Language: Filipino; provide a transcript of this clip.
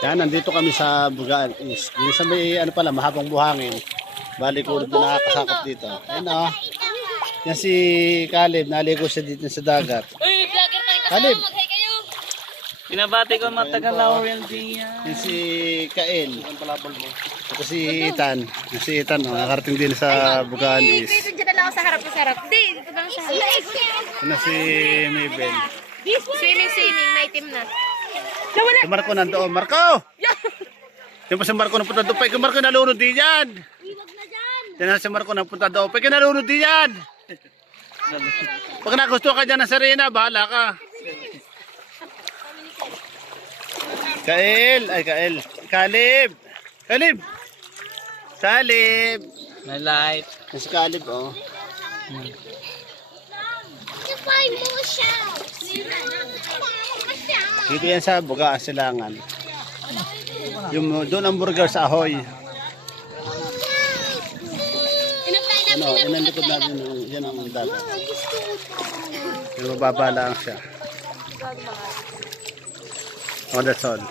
Yan, nandito kami sa Bugaan East. Yung sa may ano pala, mahabang buhangin. Balik ulit na nakakasakop dito. Ayun o. Yan si Caleb, naligo siya dito sa dagat. Uy, vlogger pa rin Caleb. kasama, mag-hi kayo. Pinabati ko matagal na orienting yan. Yan si Kael. Ito si Ethan. Yan si Ethan, oh, nakarating din sa Bugaan East. Dito dyan na lang ako sa harap. Di, dito lang sa harap. Yan na si Mabel. Swimming, may team na. Si Marco nandoon. Marco! Yan pa si Marco napunta doon. Pwede Marco nalunod din yan. Yan na si Marco napunta doon. Pwede nalunod din yan. Pag nagusto ka dyan ng Serena, bahala ka. Kael. Ay, Kael. Caleb. Caleb. Caleb. May light. Yan si Caleb, oh. Dito yan sa Bugaan, Silangan. Yung doon ang burger sa Ahoy. Ano, yan ang likod natin. Yan ang dagat. Yung mababa lang siya. Oh, that's all.